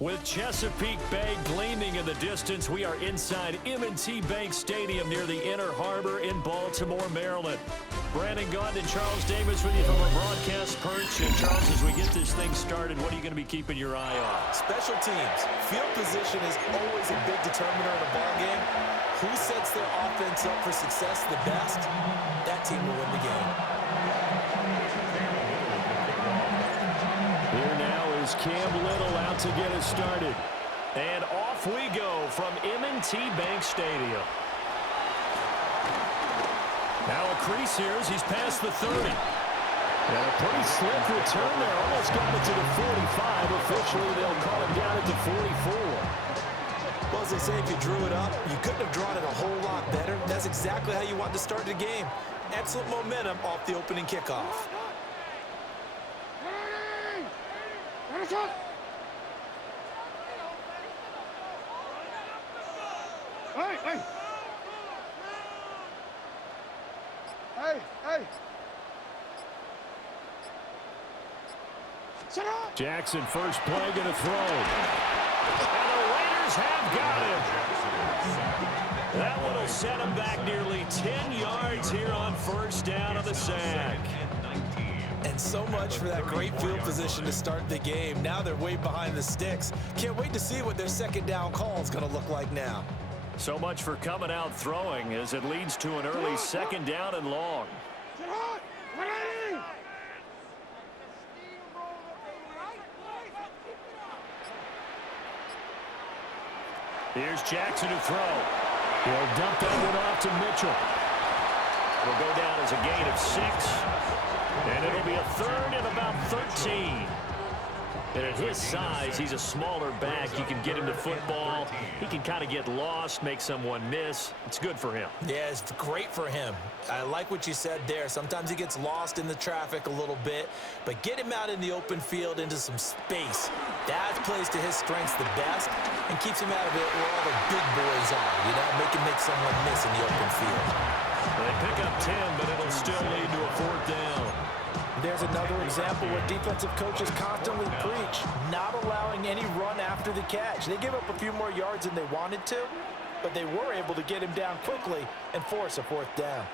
With Chesapeake Bay gleaming in the distance, we are inside M&T Bank Stadium near the Inner Harbor in Baltimore, Maryland. Brandon Gaudin and Charles Davis with you from our broadcast perch. And Charles, as we get this thing started, what are you going to be keeping your eye on? Special teams. Field position is always a big determiner in a ball game. Who sets their offense up for success the best? That team will win the game. Here now is Cam Little out to get us started. And off we go from M&T Bank Stadium. Now a crease here as he's past the 30. And a pretty slick return there. Almost got it to the 45. Officially, they'll call it down at the 44. Well, as they say, if you drew it up, you couldn't have drawn it a whole lot better. That's exactly how you want to start the game. Excellent momentum off the opening kickoff. Jackson first play going to throw. And the Raiders have got him. That one will set him back nearly 10 yards here on first down of the sack. And so much for that great field position to start the game. Now they're way behind the sticks. Can't wait to see what their second down call is going to look like now. So much for coming out throwing as it leads to an early second down and long. Here's Jackson to throw. He'll dump that one off to Mitchell. It'll go down as a gain of 6. And it'll be a third and about 13. And at his size, he's a smaller back. You can get him to football. He can kind of get lost, make someone miss. It's good for him. Yeah, it's great for him. I like what you said there. Sometimes he gets lost in the traffic a little bit, but get him out in the open field into some space. That plays to his strengths the best and keeps him out of it where all the big boys are, you know, make someone miss in the open field. They pick up 10, but it'll still lead to a fourth down. There's another example where defensive coaches constantly preach, not allowing any run after the catch. They give up a few more yards than they wanted to, but they were able to get him down quickly and force a fourth down.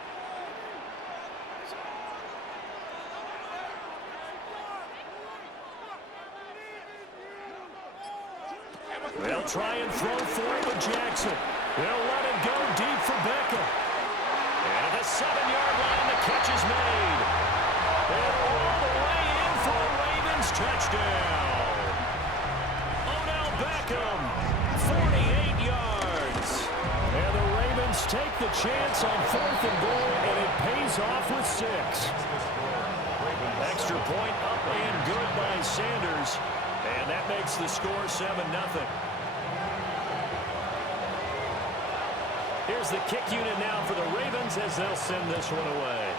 They'll try and throw for it with Jackson. They'll let it go deep for Beckham. And at the 7-yard line, the catch is made. And all the way in for a Ravens touchdown. Odell Beckham, 48 yards. And the Ravens take the chance on 4th and goal, and it pays off with 6. Extra point up and good by Sanders. And that makes the score 7-0. Here's the kick unit now for the Ravens as they'll send this one away.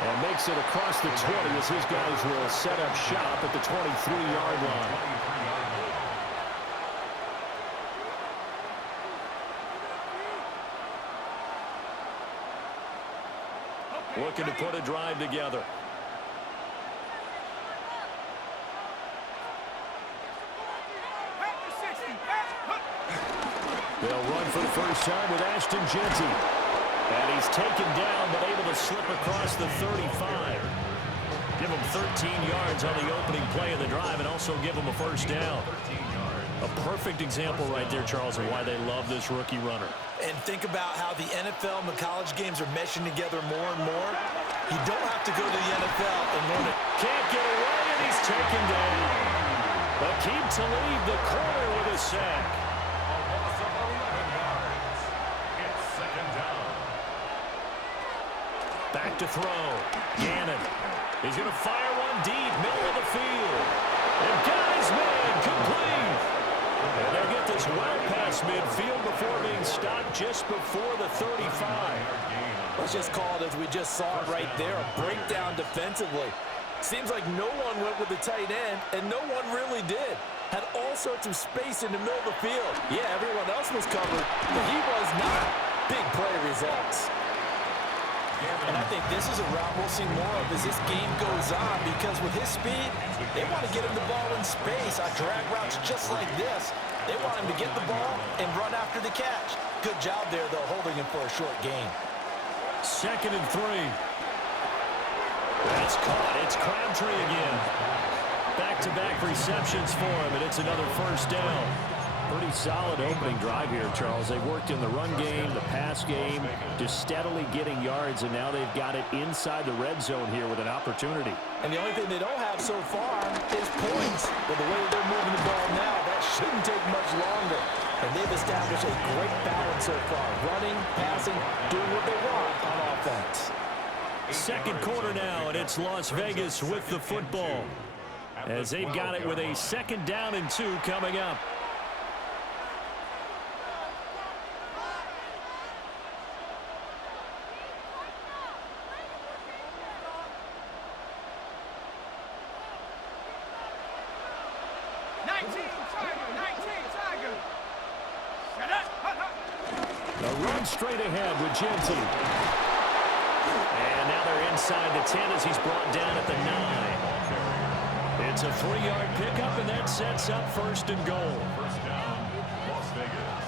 And makes it across the 20 as his guys will set up shop at the 23-yard line. Looking to put a drive together. They'll run for the first time with Ashton Jeanty. And he's taken down but able to slip across the 35. Give him 13 yards on the opening play of the drive and also give him a first down. A perfect example right there, Charles, of why they love this rookie runner. And think about how the NFL and the college games are meshing together more and more. You don't have to go to the NFL and learn it. Can't get away, and he's taken down. Aqib Talib, the corner, with a sack. Back to throw. Gannon. He's going to fire one deep, middle of the field. And got his man complete. And they'll get this well past midfield before being stopped just before the 35. Let's just call it as we just saw it right there, a breakdown defensively. Seems like no one went with the tight end, and no one really did. Had all sorts of space in the middle of the field. Yeah, everyone else was covered, but he was not. Big play results. And I think this is a route we'll see more of as this game goes on, because with his speed, they want to get him the ball in space on drag routes just like this. They want him to get the ball and run after the catch. Good job there, though, holding him for a short gain. 2nd and 3. That's caught. It's Crabtree again. Back-to-back receptions for him, and it's another first down. Pretty solid opening drive here, Charles. They've worked in the run game, the pass game, just steadily getting yards, and now they've got it inside the red zone here with an opportunity. And the only thing they don't have so far is points. But the way they're moving the ball now, that shouldn't take much longer. And they've established a great balance so far. Running, passing, doing what they want on offense. 2nd quarter now, and it's Las Vegas with the football, as they've got it with a 2nd down and 2 coming up. Straight ahead with Genty. And now they're inside the 10 as he's brought down at the 9. It's a 3-yard pickup, and that sets up 1st and goal. First down, Las Vegas.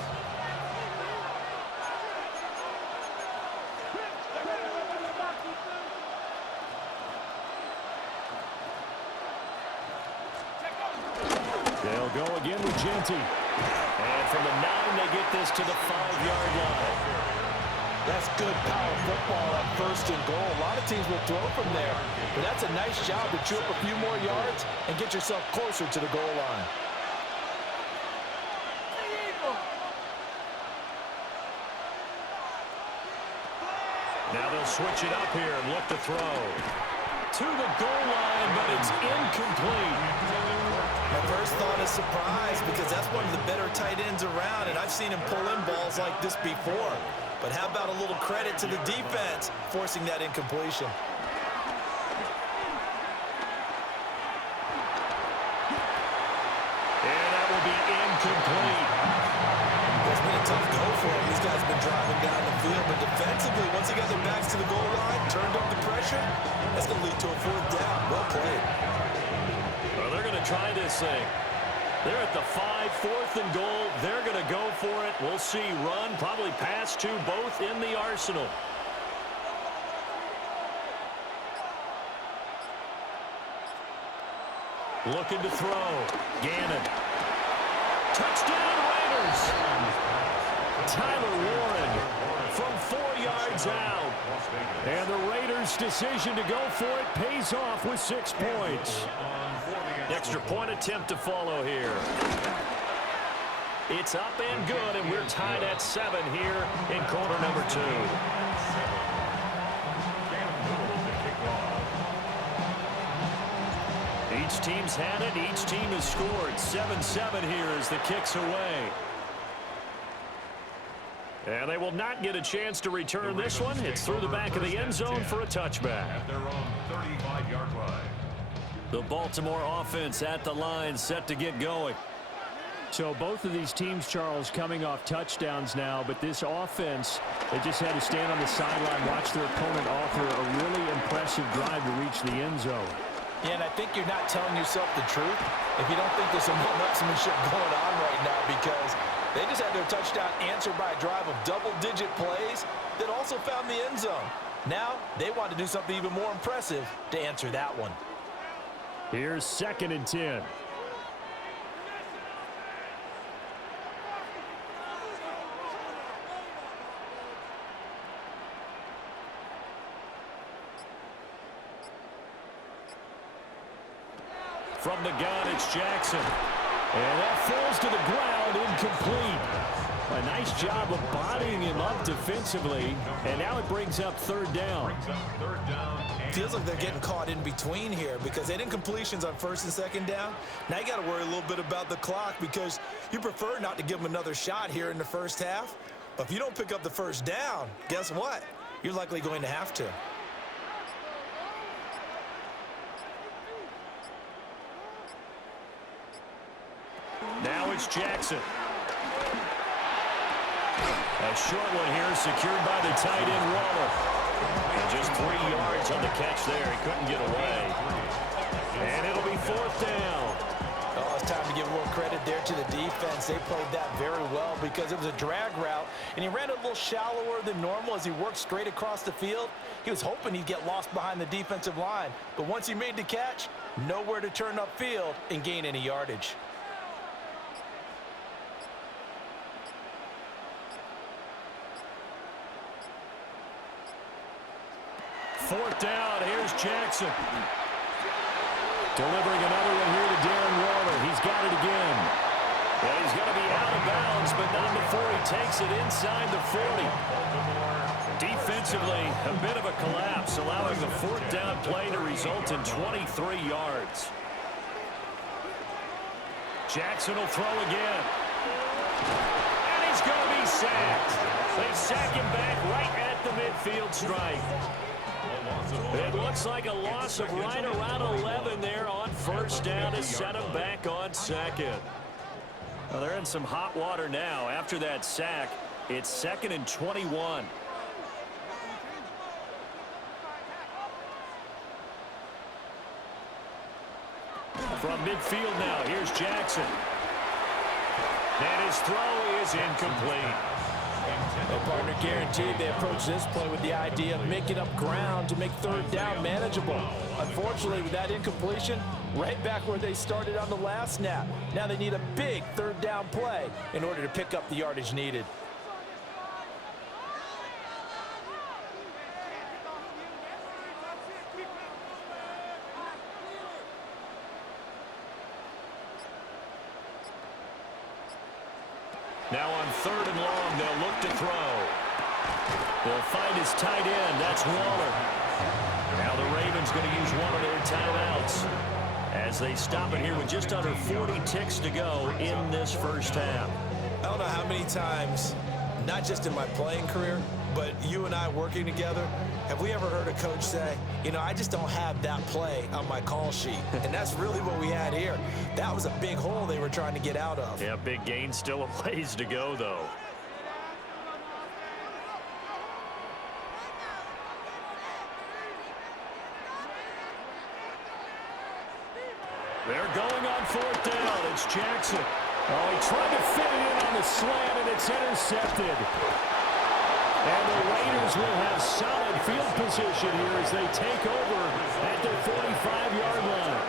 They'll go again with Genty. And from the 9, they get this to the 5-yard line. That's good power football on 1st and goal. A lot of teams will throw from there, but that's a nice job to chew up a few more yards and get yourself closer to the goal line. Now they'll switch it up here and look to throw. To the goal line, but it's incomplete. My first thought is surprise, because that's one of the better tight ends around, and I've seen him pull in balls like this before. But how about a little credit to the defense forcing that incompletion? And that will be incomplete. It's been a tough go for him. These guys have been driving down the field, but defensively, once they got their backs to the goal line, turned up the pressure, that's going to lead to a 4th down. Well played. Well, they're going to try this thing. They're at the 5, 4th and goal. They're going to go for it. We'll see. Run, probably pass to both in the arsenal. Looking to throw. Gannon. Touchdown, Raiders. Tyler Warren from 4 yards out. And the Raiders' decision to go for it pays off with 6 points. Extra point attempt to follow here. It's up and good, and we're tied at 7 here in quarter number 2. Each team's had it. Each team has scored. 7-7 here as the kick's away. And they will not get a chance to return this one. It's through the back of the end zone for a touchback. At their own 35-yard line. The Baltimore offense at the line, set to get going. So both of these teams, Charles, coming off touchdowns now, but this offense, they just had to stand on the sideline, watch their opponent offer a really impressive drive to reach the end zone. Yeah, and I think you're not telling yourself the truth if you don't think there's some one-upsmanship going on right now, because they just had their touchdown answered by a drive of double-digit plays that also found the end zone. Now, they want to do something even more impressive to answer that one. Here's 2nd and 10. From the gun, it's Jackson. And that falls to the ground, incomplete. A nice job of bodying him up defensively. And now it brings up 3rd down. Feels like they're getting caught in between here, because they didn't completions on 1st and 2nd down. Now you got to worry a little bit about the clock, because you prefer not to give them another shot here in the first half. But if you don't pick up the 1st down, guess what? You're likely going to have to. Now it's Jackson. A short one here, secured by the tight end, Waller. And just 3 yards on the catch there. He couldn't get away. And it'll be 4th down. Oh, it's time to give a little credit there to the defense. They played that very well because it was a drag route, and he ran a little shallower than normal as he worked straight across the field. He was hoping he'd get lost behind the defensive line, but once he made the catch, nowhere to turn upfield and gain any yardage. Fourth down, here's Jackson. Delivering another one here to Darren Waller. He's got it again. And he's going to be out of bounds, but not before he takes it inside the 40. Defensively, a bit of a collapse, allowing the 4th down play to result in 23 yards. Jackson will throw again. And he's going to be sacked. They sack him back right at the midfield stripe. It looks like a loss of right around 11 there on 1st down to set him back on 2nd. Well, they're in some hot water now. After that sack, it's 2nd and 21. From midfield now, here's Jackson. And his throw is incomplete. Well, partner, guaranteed they approach this play with the idea of making up ground to make 3rd down manageable. Unfortunately, with that incompletion, right back where they started on the last snap. Now they need a big 3rd down play in order to pick up the yardage needed. Now on 3rd and long, they'll look to throw. They'll find his tight end. That's Waller. Now the Ravens going to use one of their timeouts as they stop it here with just under 40 ticks to go in this 1st half. I don't know how many times, not just in my playing career, but you and I working together, have we ever heard a coach say, you know, I just don't have that play on my call sheet. And that's really what we had here. That was a big hole they were trying to get out of. Yeah, big gain, still a ways to go, though. They're going on 4th down. It's Jackson. Oh, he tried to fit it in on the slant, and it's intercepted. And the Raiders will have solid field position here as they take over at their 45-yard line.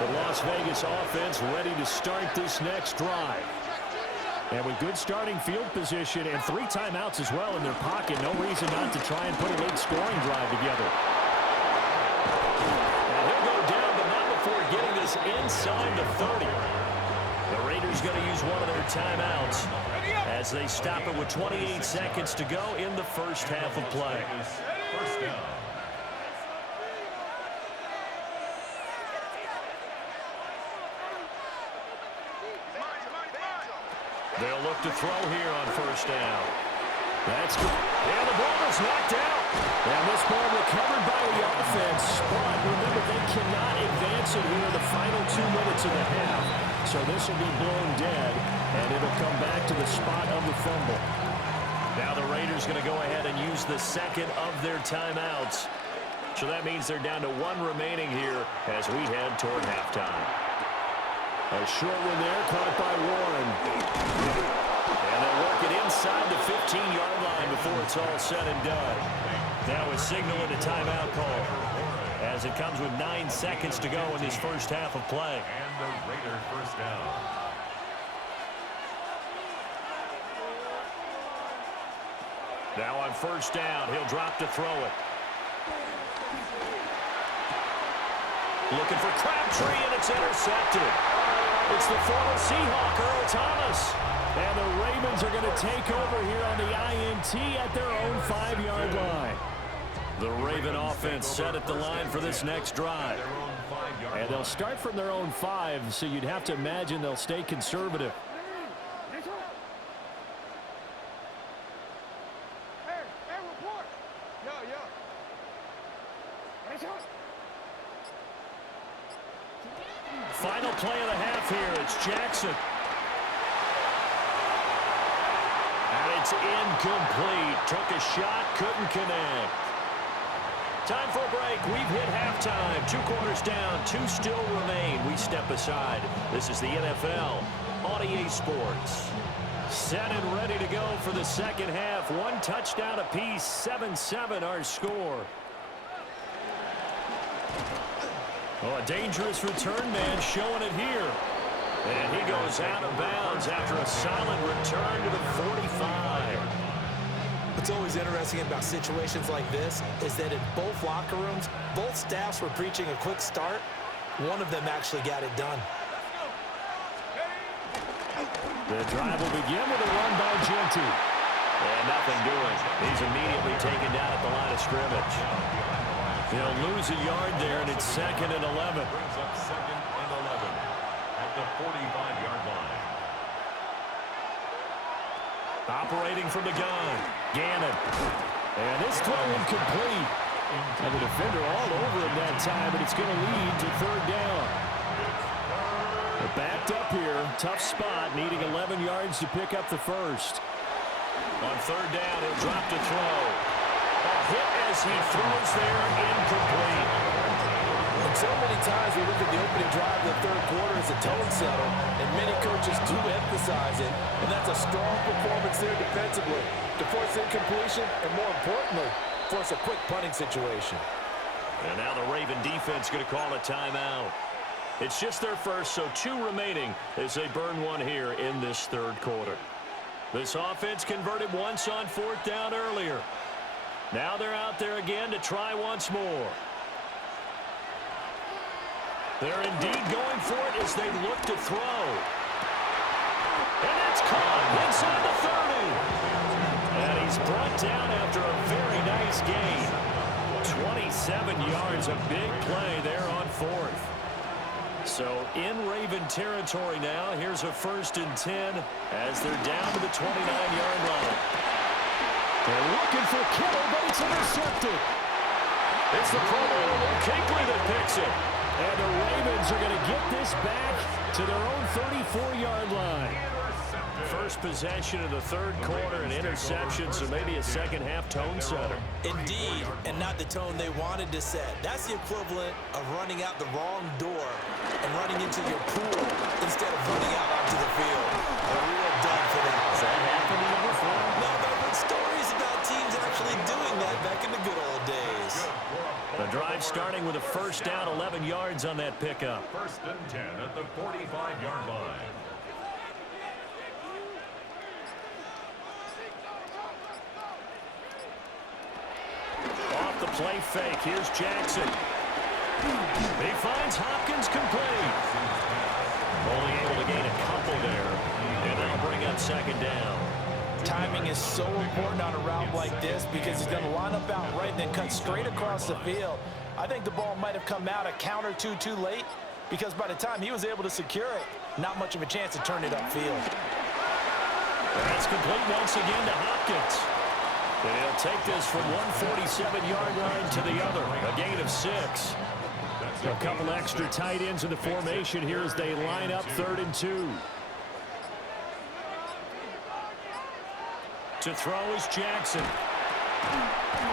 The Las Vegas offense ready to start this next drive. And with good starting field position and 3 timeouts as well in their pocket, no reason not to try and put a late scoring drive together. And he'll go down, but not before getting this inside the 30. The Raiders going to use one of their timeouts as they stop it with 28 seconds to go in the 1st half of play. 1st down. They'll look to throw here on 1st down. That's good. And the ball is knocked out. And this ball recovered by the offense. But remember, they cannot advance it here in the final 2 minutes of the half. So this will be blown dead, and it'll come back to the spot of the fumble. Now the Raiders going to go ahead and use the 2nd of their timeouts. So that means they're down to 1 remaining here as we head toward halftime. A short one there, caught by Warren. And they'll work it inside the 15-yard line before it's all said and done. Now a signal and a timeout call as it comes with 9 seconds to go in this 1st half of play. And the Raiders 1st down. Now on 1st down, he'll drop to throw it. Looking for Crabtree, and it's intercepted. It's the former Seahawk, Earl Thomas. And the Ravens are going to take over here on the INT at their own 5-yard line. The Raven offense set at the line for this next drive. And they'll start from their own 5, so you'd have to imagine they'll stay conservative. Final play of the half here. It's Jackson. And it's incomplete. Took a shot, couldn't connect. Time for a break. We've hit halftime. 2 quarters down, 2 still remain. We step aside. This is the NFL on EA Sports. Set and ready to go for the second half. 1 touchdown apiece, 7-7 our score. Oh, a dangerous return man showing it here. And he goes out of bounds after a solid return to the 45. What's always interesting about situations like this is that in both locker rooms, both staffs were preaching a quick start. One of them actually got it done. The drive will begin with a run by Genty. And nothing doing. He's immediately taken down at the line of scrimmage. He'll lose a yard there, and it's 2nd and 11. Brings up 2nd and 11 at the 45-yard line. Operating from the gun, Gannon. And this throw incomplete. And the defender all over him that time, but it's going to lead to 3rd down. They're backed up here, tough spot, needing 11 yards to pick up the first. On 3rd down, he'll drop to throw. A hit as he throws there, incomplete. And so many times we look at the opening drive of the 3rd quarter as a tone setter, and many coaches do emphasize it, and that's a strong performance there defensively to force incompletion and, more importantly, force a quick punting situation. And now the Raven defense going to call a timeout. It's just their first, so 2 remaining as they burn 1 here in this 3rd quarter. This offense converted once on 4th down earlier. Now they're out there again to try once more. They're indeed going for it as they look to throw. And it's caught inside the 30. And he's brought down after a very nice gain. 27 yards, a big play there on 4th. So in Raven territory now, here's a 1st and 10 as they're down to the 29-yard line. They're looking for Kittle, but it's intercepted. It's the Pro Bowler Luke Kuechly that picks it. And the Ravens are going to get this back to their own 34-yard line. First possession of the 3rd quarter, an interception, so maybe a second-half tone setter. Indeed, and not the tone they wanted to set. That's the equivalent of running out the wrong door and running into your pool instead of running out onto the field. A real dud for them. Has that happened to you before? No, but I've heard stories about teams actually doing that back in the good old days. The drive starting with a 1st down, 11 yards on that pickup. 1st and 10 at the 45-yard line. Off the play fake, here's Jackson. He finds Hopkins complete. Only able to gain a couple there, and that'll bring up 2nd down. Timing is so important on a route like this because he's going to line up out right and then cut straight across the field. I think the ball might have come out a count or two too late because by the time he was able to secure it, not much of a chance to turn it upfield. That's complete once again to Hopkins. And he'll take this from one 47-yard line to the other, a gain of 6. A couple extra tight ends in the formation here as they line up 3rd and 2. To throw is Jackson.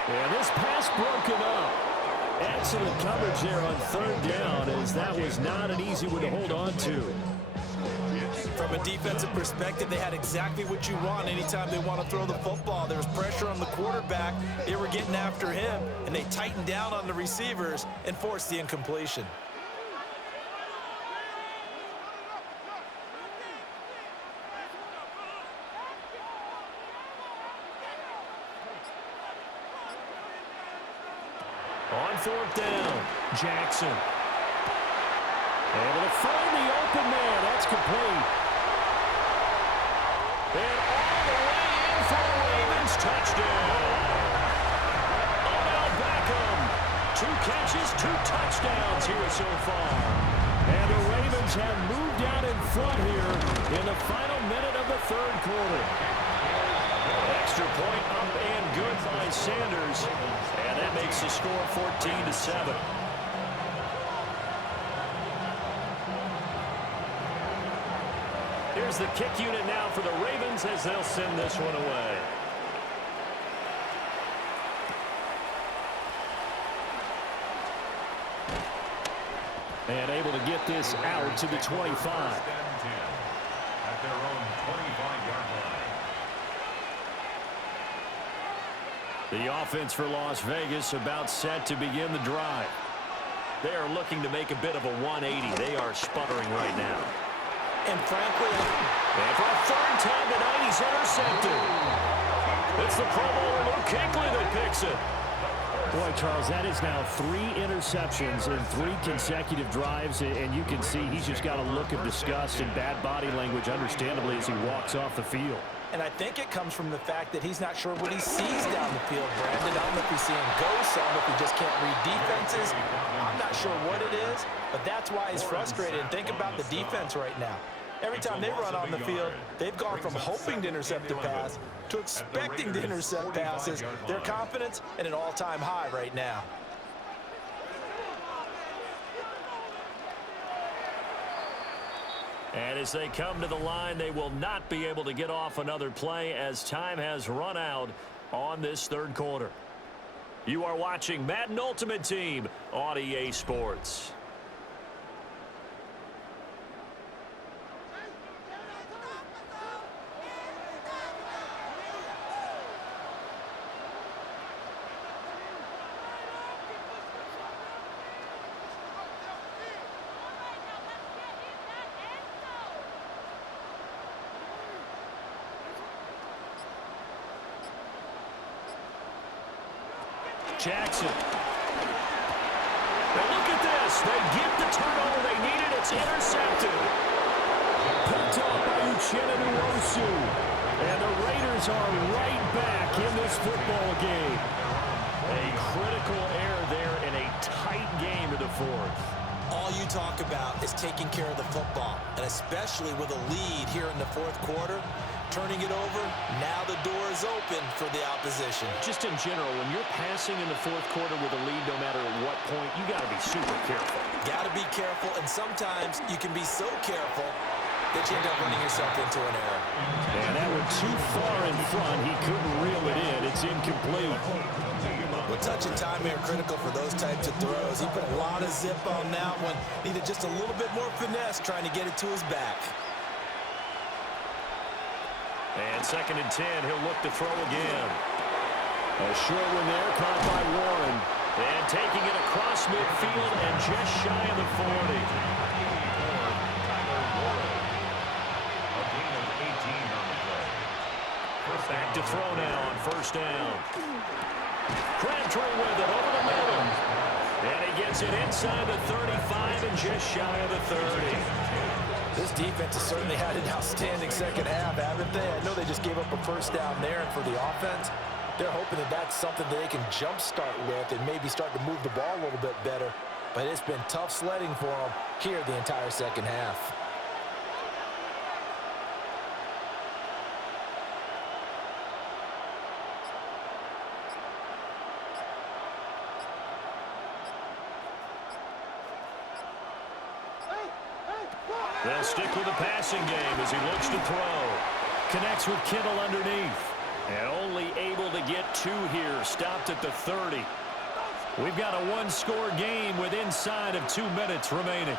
And this pass broken up. Excellent coverage there on 3rd down, as that was not an easy one to hold on to. From a defensive perspective, they had exactly what you want anytime they want to throw the football. There was pressure on the quarterback. They were getting after him, and they tightened down on the receivers and forced the incompletion. On 4th down, Jackson. Able to find the open man. That's complete. And all the way in for the Ravens touchdown. Odell Beckham. 2 catches, 2 touchdowns here so far. And the Ravens have moved out in front here in the final minute of the 3rd quarter. Extra point up and good by Sanders. And that makes the score 14-7. Here's the kick unit now for the Ravens as they'll send this one away. And able to get this out to the 25. At their own 25-yard line. The offense for Las Vegas about set to begin the drive. They are looking to make a bit of a 180. They are sputtering right now. And frankly, and for a third time tonight, he's intercepted. It's the Pro Bowler Luke Kuechly that picks it. Boy, Charles, that is now 3 interceptions in 3 consecutive drives, and you can see he's just got a look of disgust and bad body language, understandably, as he walks off the field. and I think it comes from the fact that he's not sure what he sees down the field, Brandon. I don't know if he's seeing ghosts, I don't know if he just can't read defenses. I'm not sure what it is, but that's why he's frustrated. And think about the defense right now. Every time they run on the field, they've gone from hoping to intercept a pass to expecting to intercept passes. Their confidence at an all-time high right now. And as they come to the line, they will not be able to get off another play as time has run out on this third quarter. You are watching Madden Ultimate Team on EA Sports. Jackson. Now look at this. They get the turnover they needed. It's intercepted. Picked off by Uchenna Nwosu. And the Raiders are right back in this football game. A critical error there in a tight game in the fourth. All you talk about is taking care of the football, and especially with a lead here in the fourth quarter. Turning it over, now the door is open for the opposition. Just in general, when you're passing in the fourth quarter with a lead, no matter at what point, you got to be super careful. Got to be careful, and sometimes you can be so careful that you end up running yourself into an error. And that went too far in front. He couldn't reel it in. It's incomplete. Well, touch and time are critical for those types of throws. He put a lot of zip on that one. Needed just a little bit more finesse trying to get it to his back. And 2nd and 10, he'll look to throw again. A short one there, caught by Warren. And taking it across midfield and just shy of the 40. Back to throw now on 1st down. Crabtree with it over the middle. And he gets it inside the 35 and just shy of the 30. This defense has certainly had an outstanding second half, haven't they? I know they just gave up a 1st down there, and for the offense, they're hoping that that's something that they can jumpstart with and maybe start to move the ball a little bit better. But it's been tough sledding for them here the entire second half. They'll stick with the passing game as he looks to throw. Connects with Kittle underneath. And only able to get 2 here. Stopped at the 30. We've got a 1-score game with inside of 2 minutes remaining.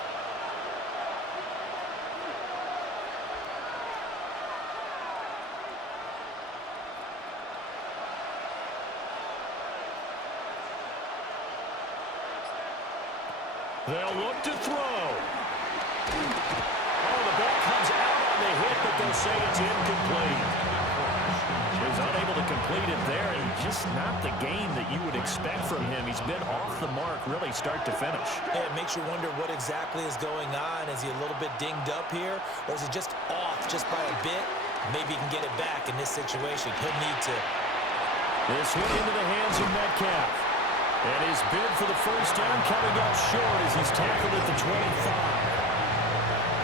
They'll look to throw. Oh, the ball comes out on the hit, but they'll say it's incomplete. He was unable to complete it there, and just not the game that you would expect from him. He's been off the mark, really, start to finish. Yeah, it makes you wonder what exactly is going on. Is he a little bit dinged up here, or is he just off just by a bit? Maybe he can get it back in this situation. He'll need to. This went into the hands of Metcalf. And his bid for the 1st down coming up short as he's tackled at the 25.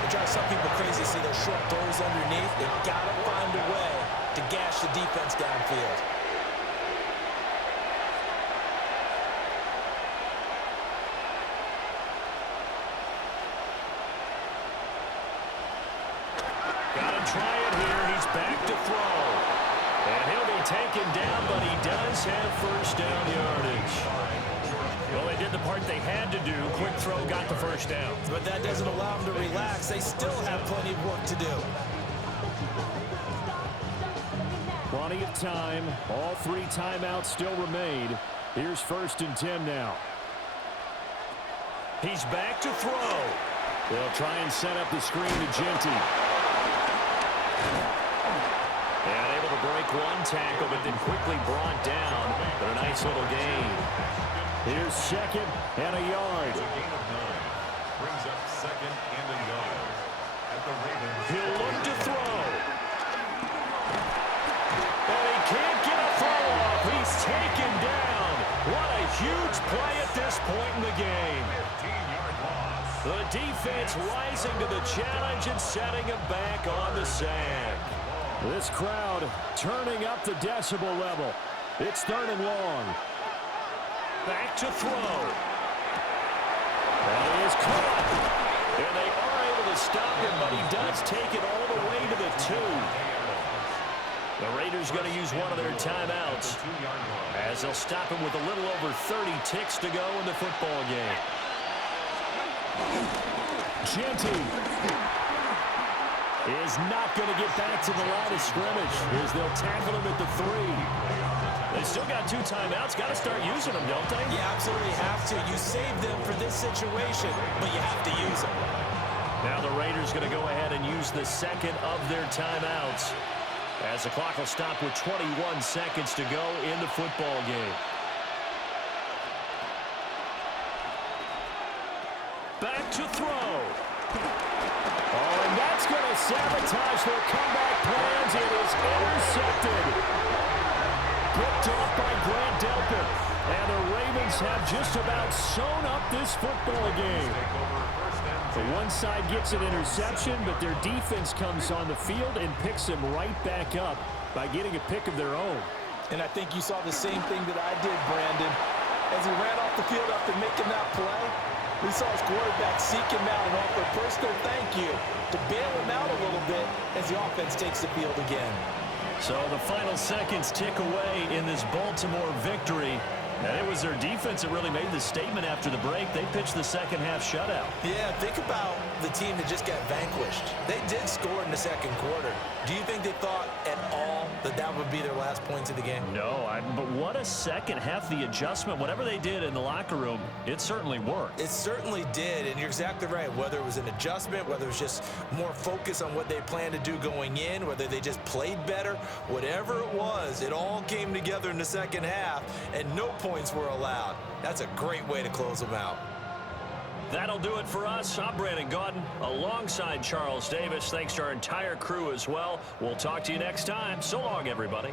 It drives some people crazy to see those short throws underneath. They've got to find a way to gash the defense downfield. Got to try it here. He's back to throw. And he'll be taken down, but he does have 1st down yardage. Well, they did the part they had to do. Quick throw got the first down. But that doesn't allow them to relax. They still have plenty of work to do. Plenty of time. All 3 timeouts still remain. Here's 1st and 10 now. He's back to throw. They'll try and set up the screen to Genty. And able to break one tackle, but then quickly brought down. But a nice little gain. Here's 2nd and a yard. A gain of 9. Brings up 2nd and a yard. At the Ravens. He'll look to throw. And he can't get a throw off. He's taken down. What a huge play at this point in the game. 15-yard loss. The defense rising to the challenge and setting him back on the sand. This crowd turning up the decibel level. It's 3rd and long. Back to throw. That is caught. And they are able to stop him, but he does take it all the way to the 2. The Raiders going to use one of their timeouts as they'll stop him with a little over 30 ticks to go in the football game. Genty is not going to get back to the line of scrimmage as they'll tackle him at the 3. They still got 2 timeouts. Got to start using them, don't they? You absolutely have to. You save them for this situation, but you have to use them. Now the Raiders going to go ahead and use the 2nd of their timeouts as the clock will stop with 21 seconds to go in the football game. Back to throw. Oh, and that's going to sabotage their comeback plans. It is intercepted. Picked off by Grant Delpit. And the Ravens have just about sewn up this football game. The one side gets an interception, but their defense comes on the field and picks him right back up by getting a pick of their own. And I think you saw the same thing that I did, Brandon. As he ran off the field after making that play, we saw his quarterback seek him out and offer a personal thank you to bail him out a little bit as the offense takes the field again. So the final seconds tick away in this Baltimore victory. And it was their defense that really made the statement after the break. They pitched the second half shutout. Yeah, think about the team that just got vanquished. They did score in the 2nd quarter. Do you think they thought at all that that would be their last points of the game? No, but what a second half. The adjustment, whatever they did in the locker room, it certainly worked. It certainly did, and you're exactly right. Whether it was an adjustment, whether it was just more focus on what they planned to do going in, whether they just played better, whatever it was, it all came together in the 2nd half, and no points were allowed. That's a great way to close them out. That'll do it for us. I'm Brandon Gaudin alongside Charles Davis. Thanks to our entire crew as well. We'll talk to you next time. So long, everybody.